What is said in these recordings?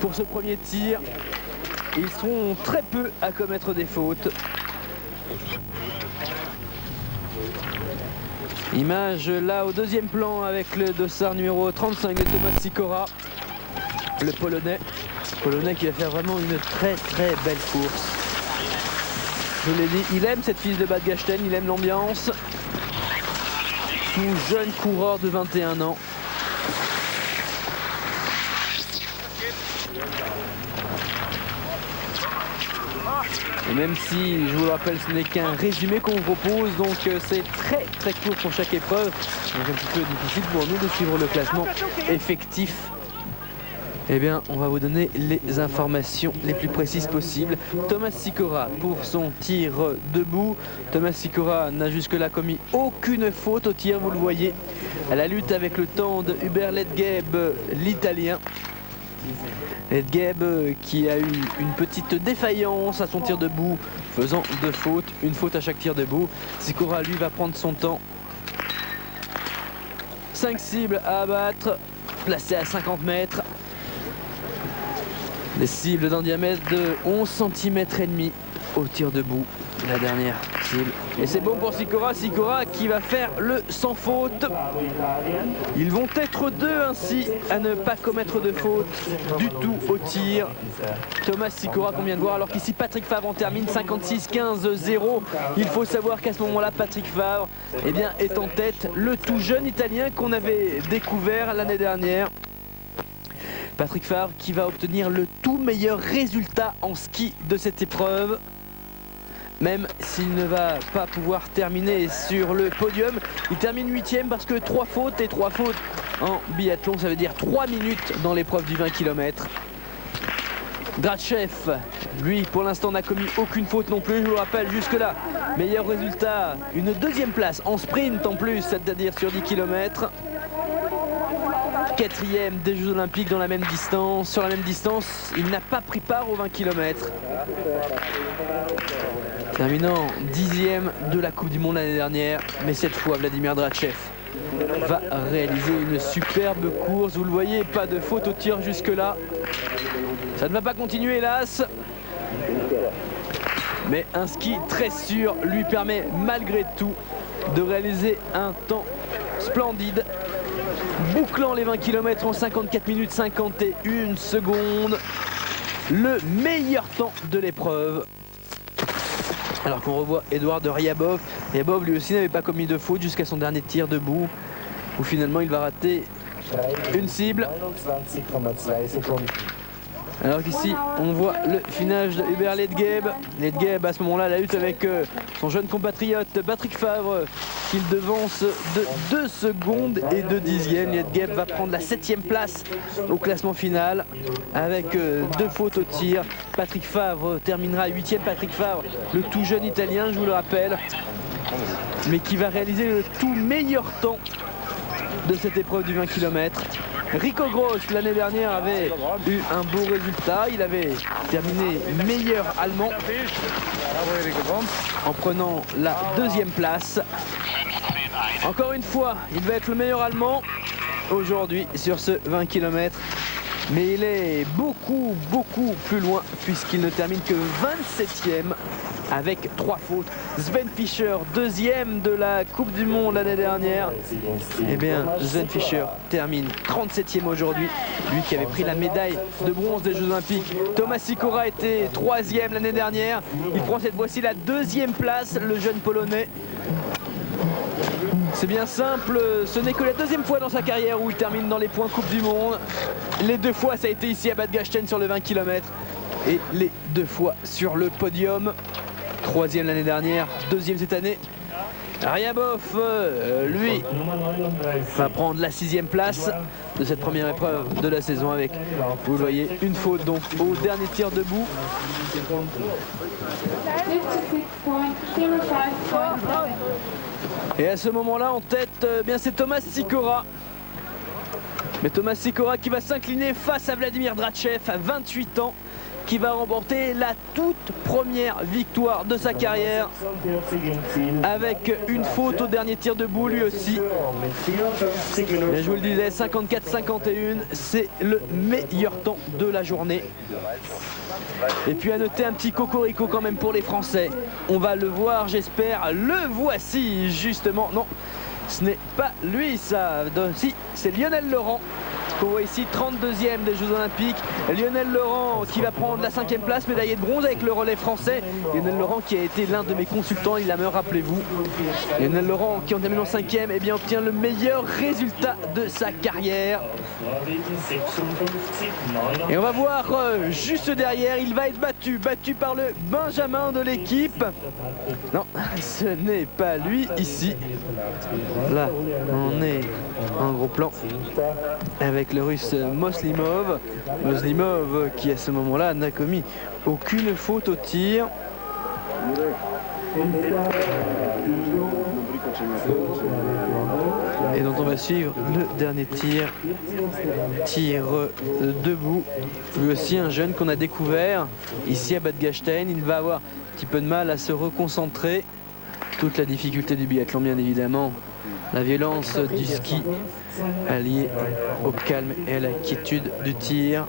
pour ce premier tir. Ils seront très peu à commettre des fautes. Image là au deuxième plan avec le dossard numéro 35 de Tomasz Sikora, le Polonais. Polonais qui va faire vraiment une très belle course. Je l'ai dit, il aime cette piste de Bad Gastein, il aime l'ambiance. Tout jeune coureur de 21 ans. Et même si, je vous le rappelle, ce n'est qu'un résumé qu'on vous propose, donc c'est très court pour chaque épreuve. Donc un petit peu difficile pour nous de suivre le classement effectif. Eh bien, on va vous donner les informations les plus précises possibles. Tomasz Sikora pour son tir debout. Tomasz Sikora n'a jusque-là commis aucune faute au tir, vous le voyez. À la lutte avec le temps de Hubert Ledgeb, l'Italien. Ledgeb qui a eu une petite défaillance à son tir debout, faisant 2 fautes, une faute à chaque tir debout. Sikora, lui, va prendre son temps. 5 cibles à abattre, placées à 50 mètres. Des cibles d'un diamètre de 11 cm et demi au tir debout, la dernière cible. Et c'est bon pour Sikora, Sikora qui va faire le sans faute. Ils vont être 2 ainsi à ne pas commettre de faute du tout au tir. Tomasz Sikora qu'on vient de voir, alors qu'ici Patrick Favre en termine 56-15-0. Il faut savoir qu'à ce moment-là, Patrick Favre est en tête, le tout jeune Italien qu'on avait découvert l'année dernière. Patrick Favre qui va obtenir le tout meilleur résultat en ski de cette épreuve. Même s'il ne va pas pouvoir terminer sur le podium, il termine 8e parce que 3 fautes, et 3 fautes en biathlon, ça veut dire 3 minutes dans l'épreuve du 20 km. Drachev, lui, pour l'instant n'a commis aucune faute non plus, je vous le rappelle jusque-là. Meilleur résultat, une 2e place en sprint en plus, c'est-à-dire sur 10 km. 4e des Jeux Olympiques dans la même distance. Sur la même distance, il n'a pas pris part aux 20 km. Terminant 10e de la Coupe du Monde l'année dernière. Mais cette fois, Vladimir Drachev va réaliser une superbe course. Vous le voyez, pas de faute au tir jusque-là. Ça ne va pas continuer, hélas. Mais un ski très sûr lui permet malgré tout de réaliser un temps splendide, bouclant les 20 km en 54 minutes 51 secondes, le meilleur temps de l'épreuve. Alors qu'on revoit Eduard Ryabov. Ryabov lui aussi n'avait pas commis de faute jusqu'à son dernier tir debout, où finalement il va rater une cible. Alors qu'ici on voit le finage de Hubert Ledgeb. Ledgeb à ce moment-là la lutte avec son jeune compatriote Patrick Favre qu'il devance de 2 secondes et 2 dixièmes. Ledgeb va prendre la 7e place au classement final avec 2 fautes au tir. Patrick Favre terminera 8e. Patrick Favre, le tout jeune Italien, je vous le rappelle, mais qui va réaliser le tout meilleur temps de cette épreuve du 20 km. Rico Gross l'année dernière avait eu un beau résultat, il avait terminé meilleur allemand en prenant la 2e place. Encore une fois, il va être le meilleur allemand aujourd'hui sur ce 20 km. Mais il est beaucoup plus loin puisqu'il ne termine que 27e avec 3 fautes. Sven Fischer, 2e de la Coupe du Monde l'année dernière. Eh bien, Sven Fischer termine 37e aujourd'hui. Lui qui avait pris la médaille de bronze des Jeux Olympiques. Tomasz Sikora était 3e l'année dernière. Il prend cette fois-ci la 2e place, le jeune Polonais. C'est bien simple, ce n'est que la 2e fois dans sa carrière où il termine dans les points Coupe du Monde. Les 2 fois ça a été ici à Bad Gastein sur le 20 km et les 2 fois sur le podium. 3e l'année dernière, 2e cette année. Ryabov, lui, va prendre la 6e place de cette première épreuve de la saison avec, vous le voyez, une faute donc au dernier tir debout. Et à ce moment-là, en tête, bien c'est Tomasz Sikora. Et Thomas Sikora qui va s'incliner face à Vladimir Drachev à 28 ans, qui va remporter la toute première victoire de sa carrière avec une faute au dernier tir debout lui aussi. Et je vous le disais, 54-51, c'est le meilleur temps de la journée. Et puis à noter un petit cocorico quand même pour les Français. On va le voir, j'espère. Le voici justement. Non, ce n'est pas lui ça. Si, c'est Lionel Laurent. On voit ici 32e des Jeux Olympiques. Lionel Laurent qui va prendre la 5e place, médaillé de bronze avec le relais français. Lionel Laurent qui a été l'un de mes consultants, il la meurt, rappelez-vous. Lionel Laurent qui en terminant 5e eh bien, obtient le meilleur résultat de sa carrière. Et on va voir juste derrière, il va être battu par le Benjamin de l'équipe. Non, ce n'est pas lui ici. Là, on est en gros plan avec le russe Moslimov. Moslimov qui à ce moment-là n'a commis aucune faute au tir. Et dont on va suivre le dernier tir debout. Lui aussi un jeune qu'on a découvert ici à Bad Gastein. Il va avoir un petit peu de mal à se reconcentrer. Toute la difficulté du biathlon bien évidemment. La violence du ski alliée au calme et à la quiétude du tir.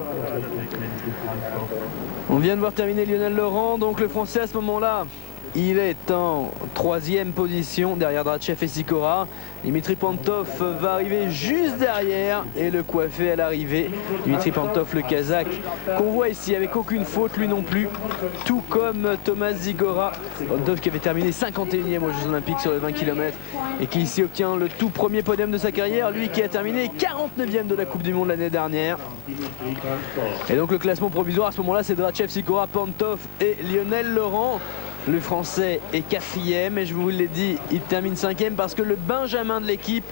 On vient de voir terminer Lionel Laurent, donc le Français à ce moment-là, il est en 3e position derrière Drachev et Sikora. Dimitri Pantov va arriver juste derrière et le coiffer à l'arrivée. Dimitri Pantov, le Kazakh, qu'on voit ici avec aucune faute, lui non plus. Tout comme Thomas Sikora. Pantov qui avait terminé 51e aux Jeux Olympiques sur les 20 km et qui ici obtient le tout premier podium de sa carrière. Lui qui a terminé 49e de la Coupe du Monde l'année dernière. Et donc le classement provisoire à ce moment-là, c'est Drachev, Sikora, Pantov et Lionel Laurent. Le Français est 4e et je vous l'ai dit, il termine 5e parce que le Benjamin de l'équipe,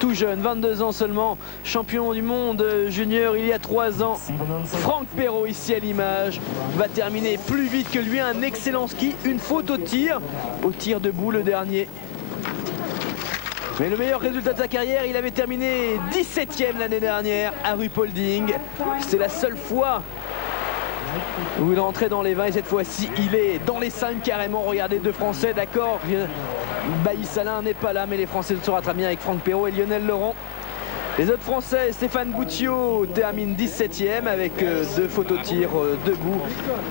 tout jeune, 22 ans seulement, champion du monde junior il y a 3 ans, Franck Perrault ici à l'image, va terminer plus vite que lui, un excellent ski, une faute au tir debout le dernier. Mais le meilleur résultat de sa carrière, il avait terminé 17e l'année dernière à Ruhpolding. C'est la seule fois où il rentrait dans les 20 et cette fois-ci il est dans les 5 carrément. Regardez, deux Français, d'accord, Bailly Salin n'est pas là mais les Français se rattrapent bien avec Franck Perrault et Lionel Laurent. Les autres Français, Stéphane Boutiot termine 17e avec 2 fautes au tir debout.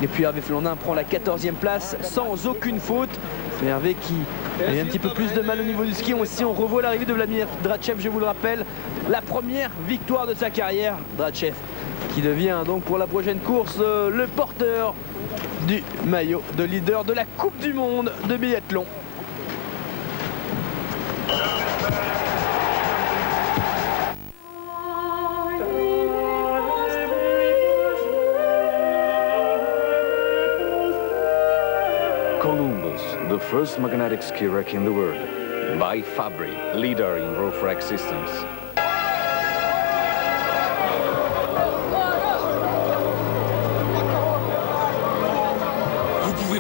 Et puis Hervé Flandin prend la 14e place sans aucune faute. Mais Hervé qui a eu un petit peu plus de mal au niveau du ski. Aussi on revoit l'arrivée de Vladimir Drachev, je vous le rappelle, la première victoire de sa carrière. Drachev qui devient donc pour la prochaine course le porteur du maillot de leader de la Coupe du Monde de biathlon. Columbus, the first magnetic ski rack in the world, by Fabry, leader in roof rack systems.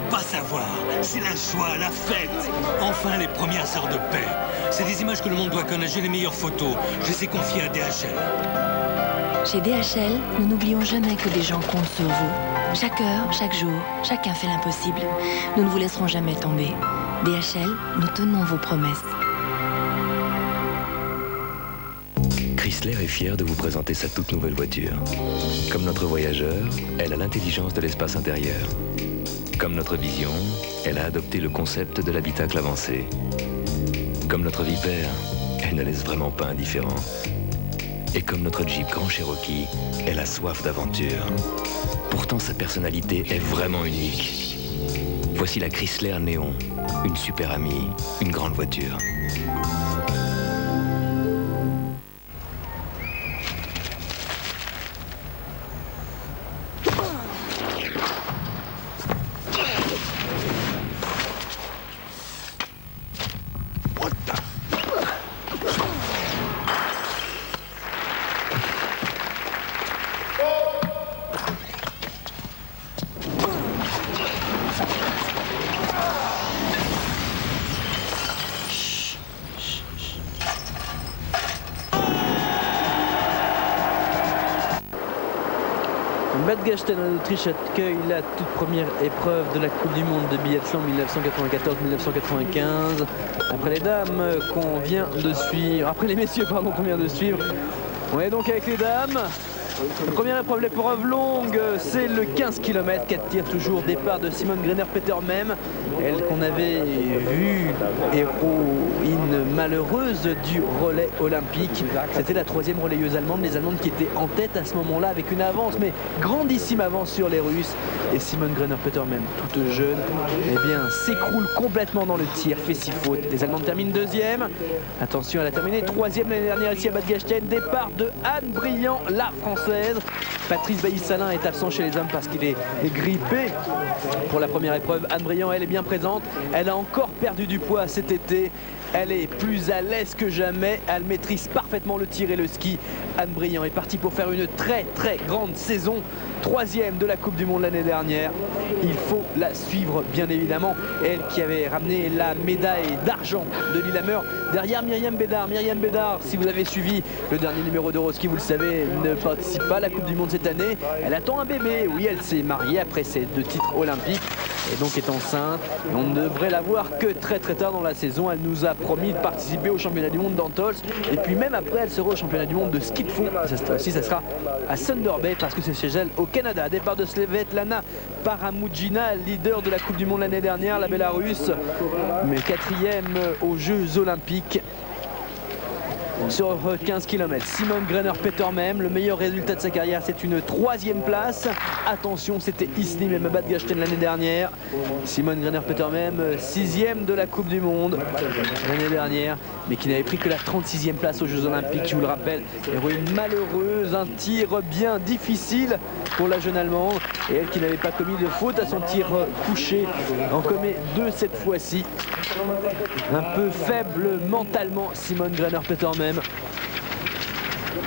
Pas savoir, c'est la joie, la fête. Enfin les premières heures de paix. C'est des images que le monde doit connaître. J'ai les meilleures photos. Je les ai confiées à DHL. Chez DHL, nous n'oublions jamais que des gens comptent sur vous. Chaque heure, chaque jour, chacun fait l'impossible. Nous ne vous laisserons jamais tomber. DHL, nous tenons vos promesses. Chrysler est fier de vous présenter sa toute nouvelle voiture. Comme notre voyageur, elle a l'intelligence de l'espace intérieur. Comme notre vision, elle a adopté le concept de l'habitacle avancé. Comme notre Vipère, elle ne laisse vraiment pas indifférent. Et comme notre Jeep Grand Cherokee, elle a soif d'aventure. Pourtant, sa personnalité est vraiment unique. Voici la Chrysler Néon, une super amie, une grande voiture. Bad Gastein en Autriche accueille la toute première épreuve de la Coupe du Monde de biathlon 1994-1995. Après les dames qu'on vient de suivre, après les messieurs pardon qu'on vient de suivre, on est donc avec les dames. La première épreuve, l'épreuve longue, c'est le 15 km qui attire toujours départ de Simone Greiner-Peter même. Elle qu'on avait vue héroïne malheureuse du relais olympique. C'était la troisième relayeuse allemande, les Allemandes qui étaient en tête à ce moment-là avec une avance, mais grandissime avance sur les Russes. Et Simone Greiner-Peter même, toute jeune, eh bien, s'écroule complètement dans le tir, fait 6 fautes. Les Allemandes terminent deuxième. Attention, elle a terminé troisième l'année dernière ici à Bad Gastein. Départ de Anne Brillant, la Française. Patrice Bailly-Salin est absent chez les hommes parce qu'il est grippé pour la première épreuve. Anne Brillant, elle est bien présente. Elle a encore perdu du poids cet été. Elle est plus à l'aise que jamais. Elle maîtrise parfaitement le tir et le ski. Anne Brillant est partie pour faire une très grande saison. Troisième de la Coupe du Monde l'année dernière. Il faut la suivre bien évidemment. Elle qui avait ramené la médaille d'argent de Lillehammer derrière Myriam Bédard. Myriam Bédard, si vous avez suivi le dernier numéro d'Euroski, vous le savez, ne participe pas à la Coupe du Monde cette année. Elle attend un bébé. Oui, elle s'est mariée après ses 2 titres olympiques et donc est enceinte. Et on ne devrait la voir que très tard dans la saison. Elle nous a promis de participer au championnat du monde d'Antols. Et puis même après, elle sera au championnat du monde de ski de fond. Cette fois-ci, ça sera à Thunder Bay parce que c'est chez elle au Canada. Départ de Svetlana Paramudjina, leader de la Coupe du Monde l'année dernière, la Bélarusse, mais 4e aux Jeux Olympiques. Sur 15 km, Simone Greiner-Peter même, le meilleur résultat de sa carrière, c'est une 3e place. Attention, c'était ici même à Bad Gastein l'année dernière. Simone Greiner-Peter même, 6e de la Coupe du Monde l'année dernière, mais qui n'avait pris que la 36e place aux Jeux Olympiques, je vous le rappelle. Héroïne malheureuse, un tir bien difficile pour la jeune Allemande, et elle qui n'avait pas commis de faute à son tir couché, en commet 2 cette fois-ci. Un peu faible mentalement, Simone Greiner-Peter même.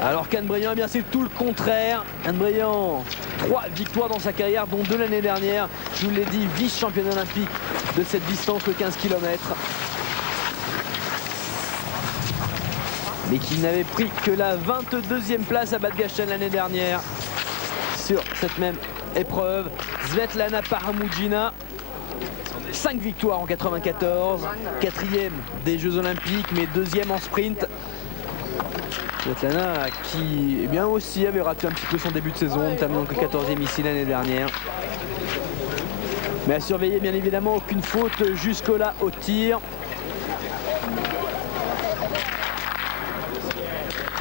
Alors qu'Anne Brillant, eh bien c'est tout le contraire. Anne Brillant, 3 victoires dans sa carrière, dont 2 l'année dernière. Je vous l'ai dit, vice-championne olympique de cette distance, le 15 km. Mais qui n'avait pris que la 22e place à Bad Gastein l'année dernière sur cette même épreuve. Svetlana Paramudjina, 5 victoires en 94, 4e des Jeux Olympiques, mais 2e en sprint. Svetlana qui eh bien aussi avait raté un petit peu son début de saison, notamment que 14e ici l'année dernière. Mais à surveiller bien évidemment, aucune faute jusque-là au tir.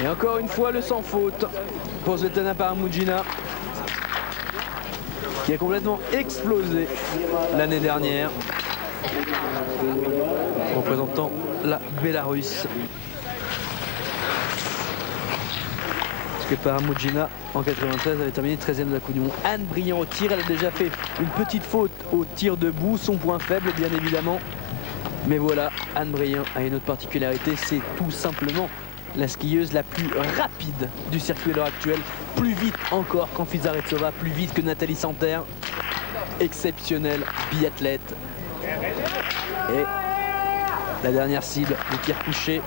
Et encore une fois le sans faute pour Svetlana Paramudjina, qui a complètement explosé l'année dernière, représentant la Bélarusse. Parce que Paramudjina en 93 avait terminé 13e de la Coupe du Monde. Anne Brillant au tir, elle a déjà fait une petite faute au tir debout, son point faible bien évidemment. Mais voilà, Anne Brillant a une autre particularité, c'est tout simplement la skieuse la plus rapide du circuit à l'heure actuelle, plus vite encore qu'Anfisa Zaretsova, plus vite que Nathalie Santerre. Exceptionnelle biathlète. Et la dernière cible, le tir couché.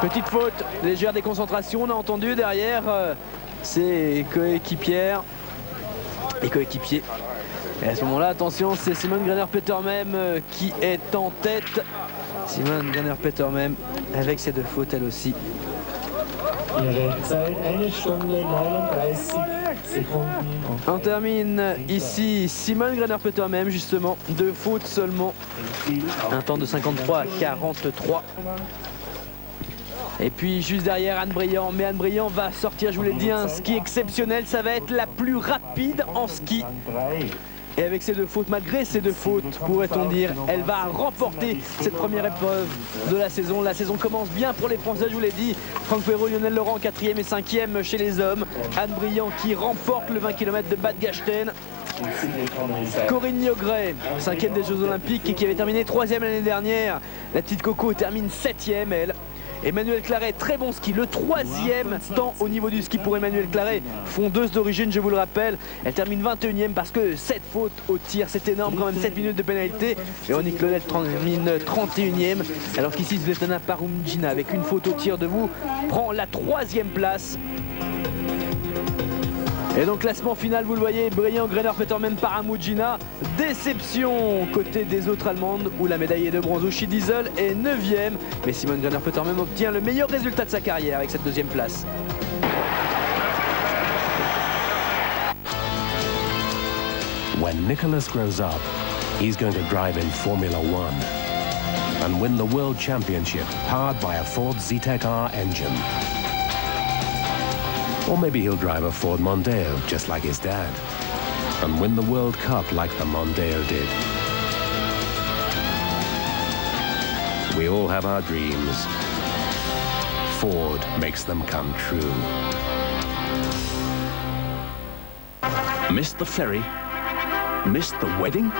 Petite faute, légère déconcentration, on a entendu derrière ses coéquipières et coéquipiers. Et à ce moment-là, attention, c'est Simone Greiner-Peter même qui est en tête. Simone Greiner-Peter même avec ses 2 fautes elle aussi. On termine ici Simone Greiner-Peter même justement, 2 fautes seulement, un temps de 53 à 43. Et puis juste derrière Anne Brillant, mais Anne Brillant va sortir, je vous l'ai dit, un ski exceptionnel, ça va être la plus rapide en ski. Et avec ces 2 fautes, malgré ces 2 fautes, pourrait-on dire, elle va remporter cette première épreuve de la saison. La saison commence bien pour les Français, je vous l'ai dit. Franck Perrault, Lionel Laurent, 4e et 5e chez les hommes. Anne Brillant qui remporte le 20 km de Bad Gastein. Corinne Niogret, 5e des Jeux Olympiques et qui avait terminé 3e l'année dernière. La petite Coco termine 7e, elle. Emmanuel Claret, très bon ski, le 3e temps au niveau du ski pour Emmanuel Claret, fondeuse d'origine, je vous le rappelle. Elle termine 21e parce que 7 fautes au tir, c'est énorme quand même, 7 minutes de pénalité. Et Onique Claudel termine 31e, alors qu'ici Svetlana Paramudjina avec une faute au tir debout prend la 3e place. Et donc classement final, vous le voyez, brillant Greiner Petermann par Amujina. Déception côté des autres Allemandes où la médaillée de bronze Uschi Diesel est 9e. Mais Simone Greiner Petermann obtient le meilleur résultat de sa carrière avec cette 2e place. When Nicholas grows up, he's going to drive in Formula One and win the World Championship powered by a Ford Zetec R engine. Or maybe he'll drive a Ford Mondeo just like his dad and win the World Cup like the Mondeo did. We all have our dreams. Ford makes them come true. Missed the ferry? Missed the wedding?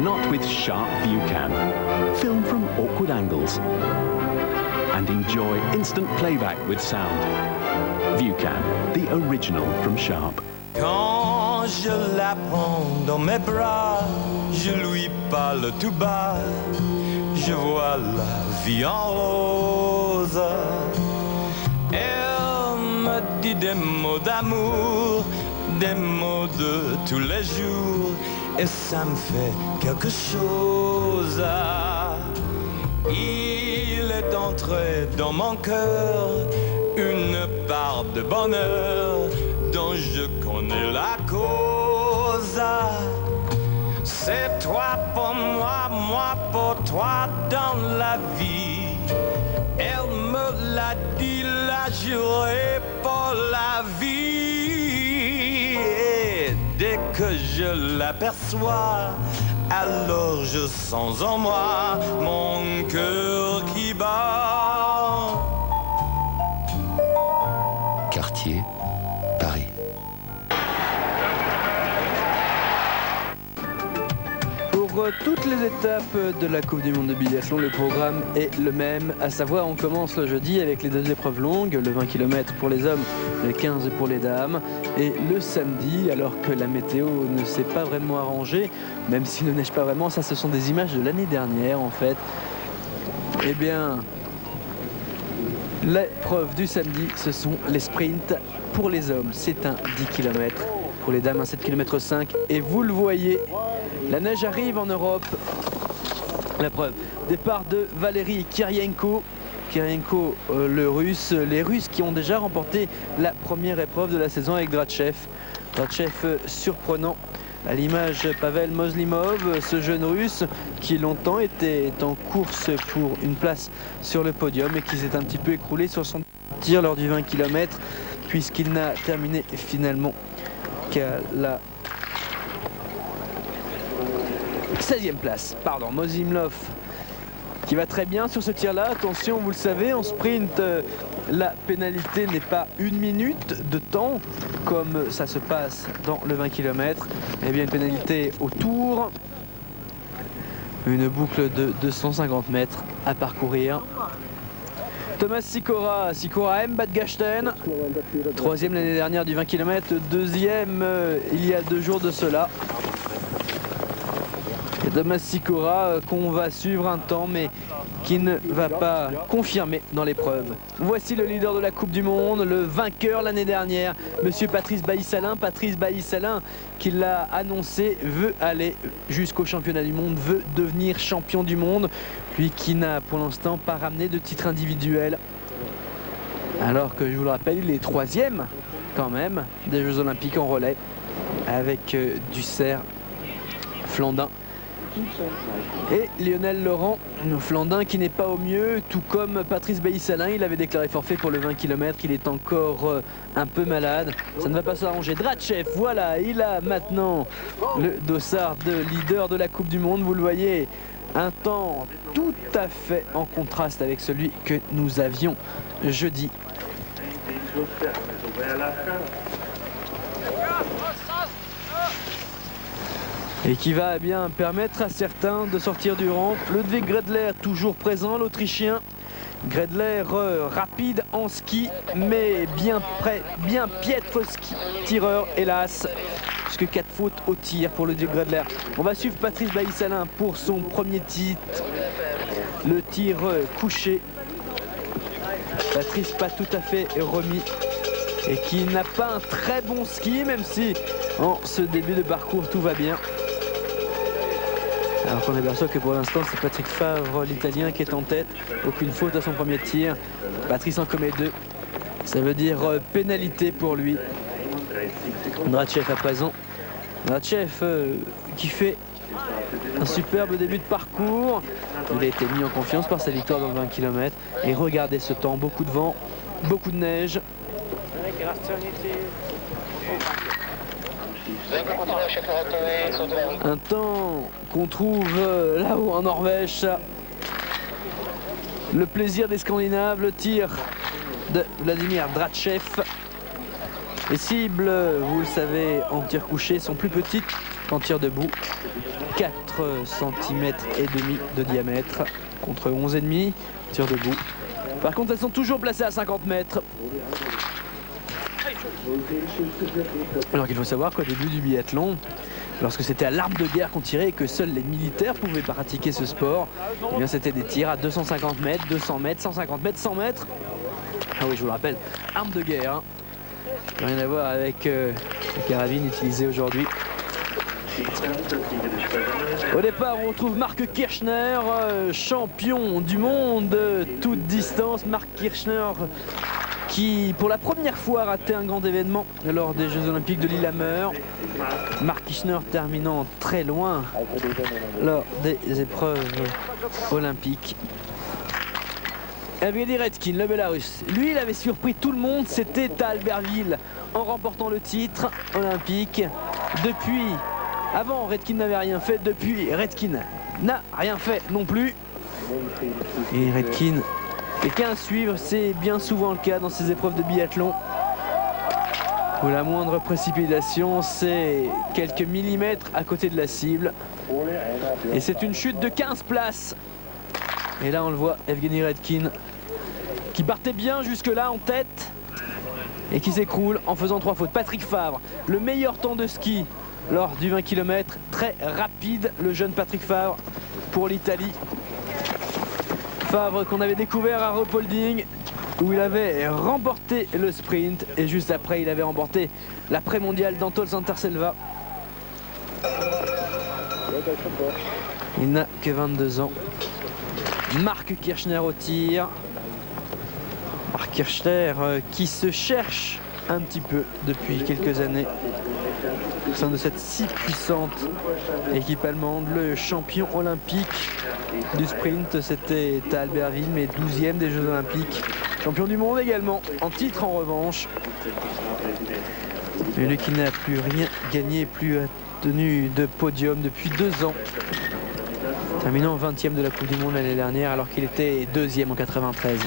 Not with Sharp ViewCam. Film from awkward angles. And enjoy instant playback with sound. ViewCam, the original from Sharp. Quand je la prends dans mes bras, je lui parle tout bas. Je vois la vie en rose. Elle me dit des mots d'amour, des mots de tous les jours, et ça me fait quelque chose. Il est entré dans mon cœur une part de bonheur dont je connais la cause. C'est toi pour moi, moi pour toi dans la vie. Elle me l'a dit, l'a juré pour la vie. Et dès que je l'aperçois, alors je sens en moi mon cœur qui bat. Cartier, Paris. Pour toutes les étapes de la Coupe du Monde de biathlon, le programme est le même, à savoir on commence le jeudi avec les 2 épreuves longues, le 20 km pour les hommes, le 15 pour les dames, et le samedi, alors que la météo ne s'est pas vraiment arrangée, même s'il ne neige pas vraiment, ça ce sont des images de l'année dernière en fait, eh bien l'épreuve du samedi, ce sont les sprints pour les hommes, c'est un 10 km, pour les dames un 7 km 5, et vous le voyez, la neige arrive en Europe. La preuve, départ de Valeri Kirienko. Kirienko, le russe, les Russes qui ont déjà remporté la première épreuve de la saison avec Drachev. Drachev surprenant. À l'image Pavel Moslimov, ce jeune russe qui longtemps était en course pour une place sur le podium et qui s'est un petit peu écroulé sur son tir lors du 20 km puisqu'il n'a terminé finalement qu'à la 16e place, pardon, Moslimov qui va très bien sur ce tir-là. Attention, vous le savez, en sprint, la pénalité n'est pas 1 minute de temps, comme ça se passe dans le 20 km. Eh bien, une pénalité au tour, une boucle de 250 mètres à parcourir. Thomas Sikora, Sikora M. Bad Gastein, 3e l'année dernière du 20 km, 2e il y a 2 jours de cela. Et Thomas Sikora qu'on va suivre un temps mais qui ne va pas confirmer dans l'épreuve. Voici le leader de la Coupe du Monde, le vainqueur l'année dernière, monsieur Patrice Bailly-Salin. Patrice Bailly-Salin qui l'a annoncé, veut aller jusqu'au championnat du monde, veut devenir champion du monde, lui qui n'a pour l'instant pas ramené de titre individuel. Alors que je vous le rappelle, il est 3e quand même des Jeux Olympiques en relais avec Dussert, Flandin et Lionel Laurent, Flandin qui n'est pas au mieux, tout comme Patrice Bailly-Salin. Il avait déclaré forfait pour le 20 km, il est encore un peu malade, ça ne va pas s'arranger. Drachev, voilà, il a maintenant le dossard de leader de la Coupe du Monde, vous le voyez, un temps tout à fait en contraste avec celui que nous avions jeudi. Et qui va bien permettre à certains de sortir du rang. Ludwig Gredler toujours présent, l'Autrichien. Gredler rapide en ski, mais bien piètre tireur, hélas. Puisque 4 fautes au tir pour Ludwig Gredler. On va suivre Patrice Bailly-Salin pour son premier titre. Le tir couché. Patrice pas tout à fait remis. et qui n'a pas un très bon ski, même si en ce début de parcours tout va bien. Alors qu'on aperçoit que pour l'instant c'est Patrick Favre, l'Italien, qui est en tête. Aucune faute à son premier tir. Patrice en commet 2. Ça veut dire pénalité pour lui. Drachev à présent. Drachev qui fait un superbe début de parcours. Il a été mis en confiance par sa victoire dans le 20 km. Et regardez ce temps, beaucoup de vent, beaucoup de neige. Un temps qu'on trouve là-haut en Norvège. Le plaisir des Scandinaves, le tir de Vladimir Drachev. Les cibles, vous le savez, en tir couché sont plus petites qu'en tir debout. 4 cm et demi de diamètre contre 11,5 tir debout. Par contre, elles sont toujours placées à 50 mètres. Alors qu'il faut savoir qu'au début du biathlon, lorsque c'était à l'arme de guerre qu'on tirait et que seuls les militaires pouvaient pratiquer ce sport, eh bien c'était des tirs à 250 mètres, 200 mètres, 150 mètres, 100 mètres. Ah oui, je vous le rappelle, arme de guerre. Hein. Rien à voir avec les carabines utilisées aujourd'hui. Au départ, on retrouve Marc Kirchner, champion du monde toute distance. Marc Kirchner qui, pour la première fois, a raté un grand événement lors des Jeux Olympiques de Lillehammer. Marc Kirchner terminant très loin lors des épreuves olympiques. Evgeny Redkin, le Bélarus, lui il avait surpris tout le monde, c'était à Albertville en remportant le titre olympique. Depuis, avant Redkin n'avait rien fait, depuis Redkin n'a rien fait non plus. Et Redkin, quelqu'un à suivre, c'est bien souvent le cas dans ces épreuves de biathlon, où la moindre précipitation c'est quelques millimètres à côté de la cible. Et c'est une chute de 15 places. Et là on le voit, Evgeny Redkin qui partait bien jusque-là en tête et qui s'écroule en faisant 3 fautes. Patrick Favre, le meilleur temps de ski lors du 20 km, très rapide le jeune Patrick Favre pour l'Italie. Favre qu'on avait découvert à Ruhpolding où il avait remporté le sprint et juste après il avait remporté l'après-mondial d'Antol Santerselva. Il n'a que 22 ans. Marc Kirchner au tir. Marc Kirchner qui se cherche un petit peu depuis quelques années au sein de cette si puissante équipe allemande. Le champion olympique du sprint, c'était à Albertville, mais 12e des Jeux Olympiques. Champion du monde également, en titre en revanche. Mais lui qui n'a plus rien gagné, plus tenu de podium depuis 2 ans. Terminant 20e de la Coupe du Monde l'année dernière alors qu'il était 2e en 93.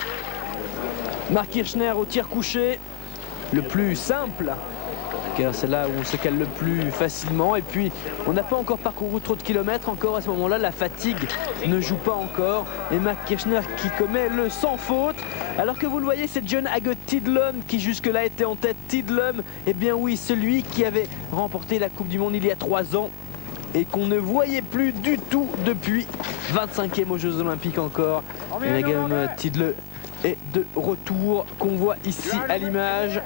Marc Kirchner au tir couché, le plus simple, car c'est là où on se cale le plus facilement. Et puis on n'a pas encore parcouru trop de kilomètres encore à ce moment-là, la fatigue ne joue pas encore. Et Marc Kirchner qui commet le sans faute. Alors que vous le voyez, c'est John Hage Tidlum qui jusque-là était en tête. Tidlum, eh bien oui, celui qui avait remporté la Coupe du Monde il y a 3 ans. Et qu'on ne voyait plus du tout depuis. 25e aux Jeux Olympiques encore. Et la gamme Tidlum est de retour, qu'on voit ici à l'image.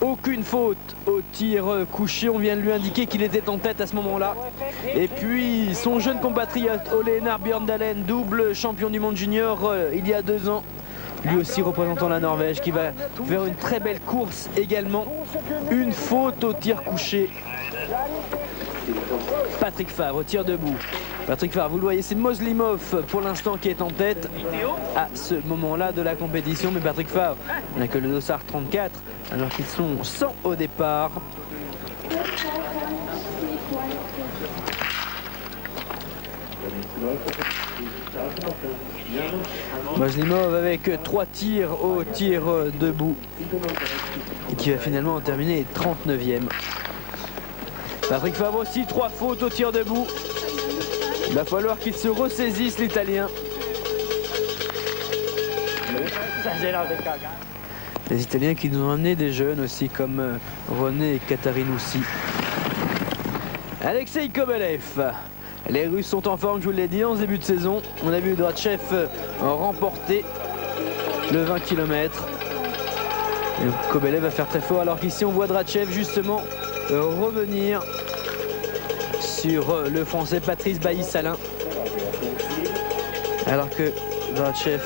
Aucune faute au tir couché, on vient de lui indiquer qu'il était en tête à ce moment-là. Et puis son jeune compatriote Ole-Einar Bjørndalen, double champion du monde junior il y a 2 ans. Lui aussi représentant la Norvège, qui va faire une très belle course également. Une faute au tir couché. Patrick Favre au tir debout. Patrick Favre, vous le voyez, c'est Moslimov pour l'instant qui est en tête à ce moment-là de la compétition. Mais Patrick Favre n'a que le dossard 34 alors qu'ils sont 100 au départ. Moslimov avec 3 tirs au tir debout et qui va finalement terminer 39e. Patrick Favre aussi, 3 fautes au tir debout. Il va falloir qu'il se ressaisisse, l'Italien. Les Italiens qui nous ont amené des jeunes aussi comme René Katarinoussi. Alexei Kobelev. Les Russes sont en forme, je vous l'ai dit, en ce début de saison. On a vu Drachev remporter le 20 km. Et Kobylev va faire très fort, alors qu'ici on voit Drachev justement revenir sur le français Patrice Bailly-Salin. Alors que Drachev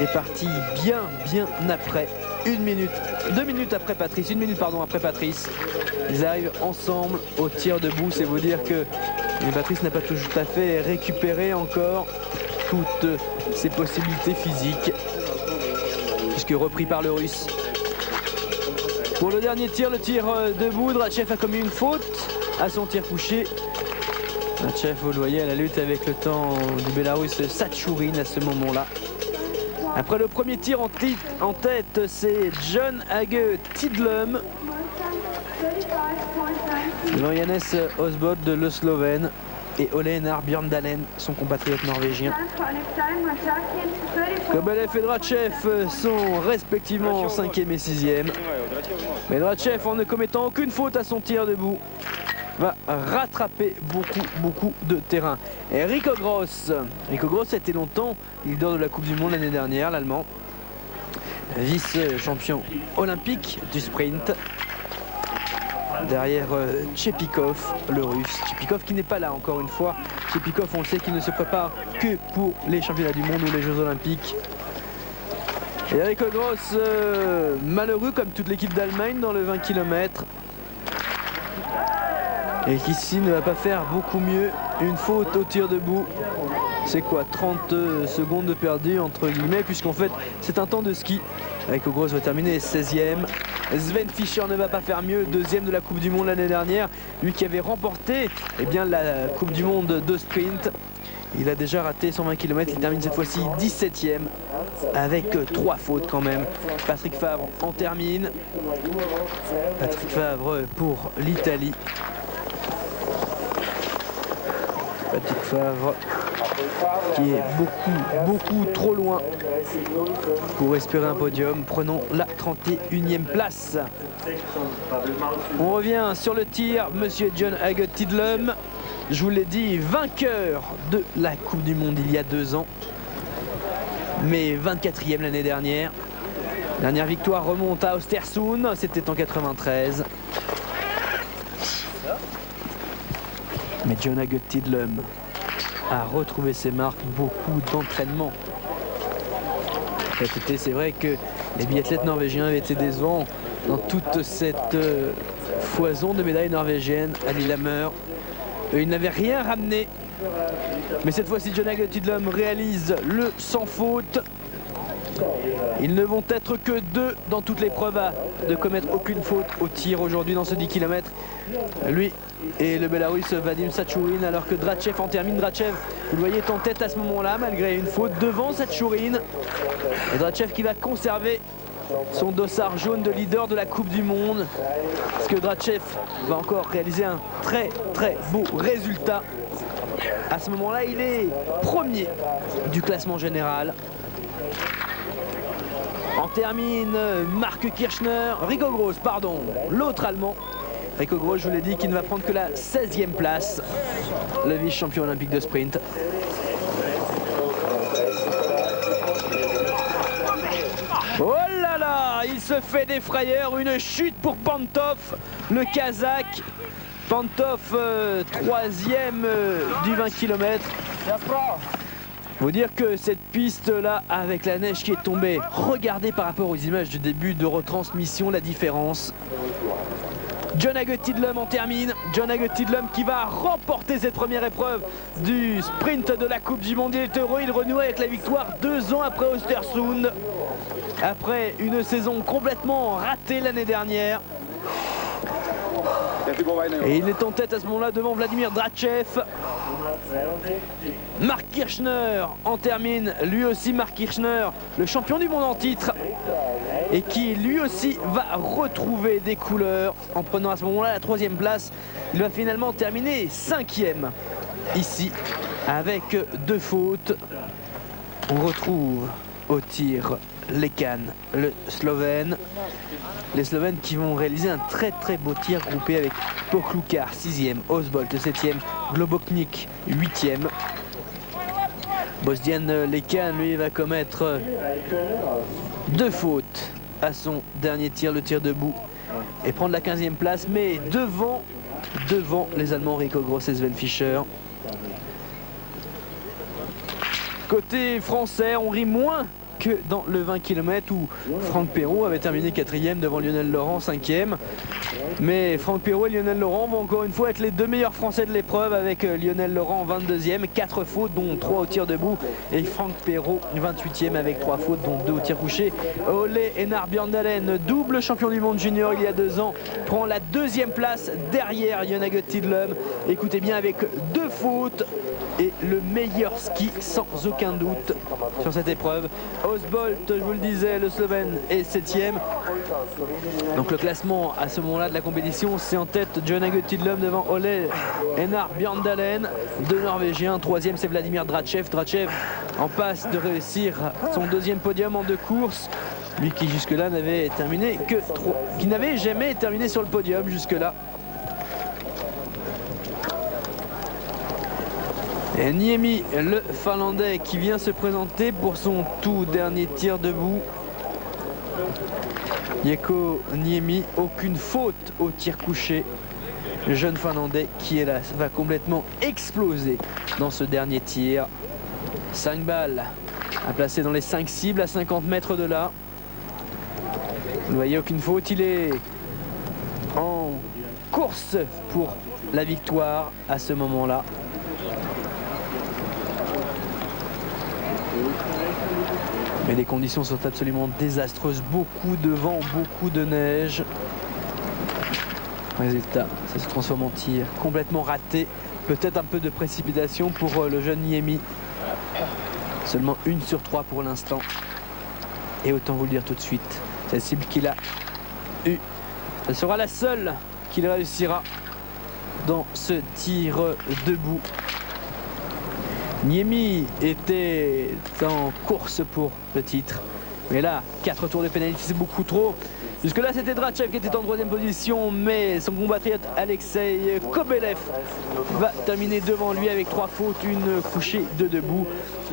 est parti bien après, 2 minutes après Patrice, 1 minute pardon après Patrice. Ils arrivent ensemble au tir debout, c'est vous dire que Patrice n'a pas tout à fait récupéré encore toutes ses possibilités physiques, puisque repris par le Russe. Pour le dernier tir, le tir debout, Drachev a commis une faute à son tir couché. Drachev, vous le voyez, à la lutte avec le temps du Bélarusse Satchourine à ce moment-là. Après le premier tir en tête, c'est John Hage Tidlum. Devant Jannes Osbold, le Slovène, et Ole Einar Bjørndalen, son compatriote norvégien. Kobylev et Drachev sont respectivement 5e et 6e. Mais Drachev, en ne commettant aucune faute à son tir debout, va rattraper beaucoup de terrain. Et Rico Gross a été longtemps leader de la Coupe du Monde l'année dernière, l'Allemand. Vice-champion olympique du sprint. Derrière Tchepikov, le Russe. Tchepikov qui n'est pas là encore une fois. Tchepikov, on le sait qu'il ne se prépare que pour les championnats du monde ou les Jeux olympiques. Et Rico Gross, malheureux comme toute l'équipe d'Allemagne dans le 20 km. Et qui ici ne va pas faire beaucoup mieux. Une faute au tir debout. C'est quoi, 30 secondes de perdu entre guillemets, puisqu'en fait c'est un temps de ski. Rico Gross va terminer 16e. Sven Fischer ne va pas faire mieux, 2e de la Coupe du Monde l'année dernière. Lui qui avait remporté la Coupe du Monde de sprint. Il a déjà raté 120 km, il termine cette fois-ci 17e avec 3 fautes quand même. Patrick Favre en termine. Patrick Favre pour l'Italie. Patrick Favre qui est beaucoup trop loin pour espérer un podium. Prenons la 31e place. On revient sur le tir, monsieur John Hage Tidlum. Je vous l'ai dit, vainqueur de la Coupe du Monde il y a 2 ans. Mais 24e l'année dernière. Dernière victoire remonte à Östersund, c'était en 93. Mais John Hage Tidlum a retrouvé ses marques, beaucoup d'entraînement. Cet été, c'est vrai que les biathlètes norvégiens avaient été décevants dans toute cette foison de médailles norvégiennes à Lillehammer. Ils n'avaient rien ramené. Mais cette fois-ci, John Hage Tidlum réalise le sans faute. Ils ne vont être que 2 dans toute l'épreuve à ne commettre aucune faute au tir aujourd'hui dans ce 10 km. Lui et le Bélarusse Vadim Satchourine, alors que Drachev en termine. Drachev, vous le voyez, est en tête à ce moment-là malgré une faute devant Satchourine. Et Drachev qui va conserver son dossard jaune de leader de la Coupe du Monde. Parce que Drachev va encore réaliser un très beau résultat. À ce moment-là, il est 1er du classement général. En termine Marc Kirchner, Rico Gross, pardon, l'autre Allemand. Rico Gross, je vous l'ai dit, qui ne va prendre que la 16e place, le vice-champion olympique de sprint. Oh là là, il se fait des frayeurs, une chute pour Pantov, le Kazakh. Pantov, 3e du 20 km. Faut dire que cette piste là, avec la neige qui est tombée, regardez par rapport aux images du début de retransmission la différence. John Hage Tidlum en termine. John Hage Tidlum qui va remporter cette première épreuve du sprint de la Coupe du Monde. Il est heureux, il renoue avec la victoire 2 ans après Östersund. Après une saison complètement ratée l'année dernière. Et il est en tête à ce moment-là devant Vladimir Drachev. Marc Kirchner en termine, lui aussi Marc Kirchner, le champion du monde en titre. Et qui lui aussi va retrouver des couleurs en prenant à ce moment-là la 3e place. Il va finalement terminer 5e ici avec 2 fautes. On retrouve au tir Lekan, le Slovène. Les Slovènes qui vont réaliser un très beau tir groupé avec Poklukar 6e, Osbold 7e, Globoknik 8e. Bosdian Lekan, lui, va commettre 2 fautes à son dernier tir, le tir debout, et prendre la 15e place, mais devant les Allemands Rico Gross et Sven Fischer. Côté français, on rit moins que dans le 20 km où Franck Perrault avait terminé 4e devant Lionel Laurent 5e. Mais Franck Perrault et Lionel Laurent vont encore une fois être les 2 meilleurs français de l'épreuve, avec Lionel Laurent 22e, 4 fautes dont 3 au tir debout, et Franck Perrault 28e avec 3 fautes dont 2 au tir couché. Ole Einar Bjørndalen, double champion du monde junior il y a 2 ans, prend la 2e place derrière Jon Åge Tidlum. Écoutez bien, avec 2 fautes et le meilleur ski sans aucun doute sur cette épreuve. Osbolt, je vous le disais, le Slovène est 7e. Donc le classement à ce moment-là de la compétition, c'est en tête Jon Åge Tidlum devant Ole Einar Bjørndalen, 2 Norvégiens. 3e c'est Vladimir Drachev. Drachev en passe de réussir son 2e podium en 2 courses. Lui qui jusque-là n'avait terminé que 3, qui n'avait jamais terminé sur le podium jusque-là. Et Niemi, le Finlandais, qui vient se présenter pour son tout dernier tir debout. Jekko Niemi, aucune faute au tir couché. Le jeune Finlandais qui, hélas, va complètement exploser dans ce dernier tir. 5 balles à placer dans les 5 cibles à 50 mètres de là. Vous voyez, aucune faute, il est en course pour la victoire à ce moment-là. Mais les conditions sont absolument désastreuses. Beaucoup de vent, beaucoup de neige. Résultat, ça se transforme en tir complètement raté. Peut-être un peu de précipitation pour le jeune Niemi. Seulement 1 sur 3 pour l'instant. Et autant vous le dire tout de suite, cette cible qu'il a eue, ce sera la seule qu'il réussira dans ce tir debout. Niemi était en course pour le titre, mais là 4 tours de pénalité, c'est beaucoup trop. Jusque là c'était Drachev qui était en 3e position, mais son compatriote Alexei Kobelev va terminer devant lui avec 3 fautes, 1 couchée, 2 debout.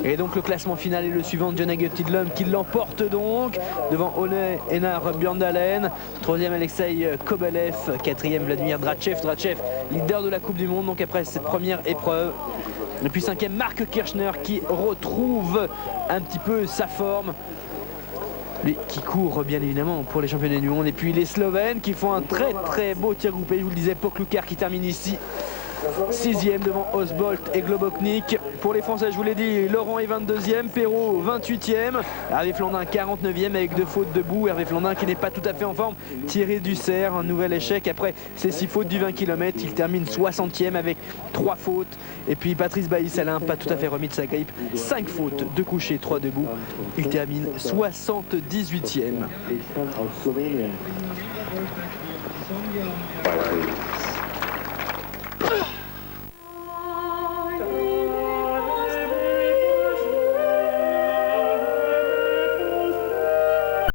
Et donc le classement final est le suivant, Jon Åge Tidlum qui l'emporte donc devant Ole Einar Bjørndalen, 3e Alexei Kobelev, 4e Vladimir Drachev. Drachev, leader de la Coupe du Monde donc après cette première épreuve. Et puis 5e Marc Kirchner qui retrouve un petit peu sa forme. Lui qui court bien évidemment pour les championnats du monde. Et puis les Slovènes qui font un très beau tir groupé. Je vous le disais, Poklukar qui termine ici 6e devant Osbolt et Globoknik. Pour les Français, je vous l'ai dit, Laurent est 22e, Perrault 28e, Hervé Flandin 49e avec 2 fautes debout. Hervé Flandin qui n'est pas tout à fait en forme. Thierry Dussert, un nouvel échec après ses 6 fautes du 20 km. Il termine 60e avec 3 fautes. Et puis Patrice Bailly-Salin, pas tout à fait remis de sa grippe, 5 fautes, 2 couchés, 3 debout. Il termine 78e.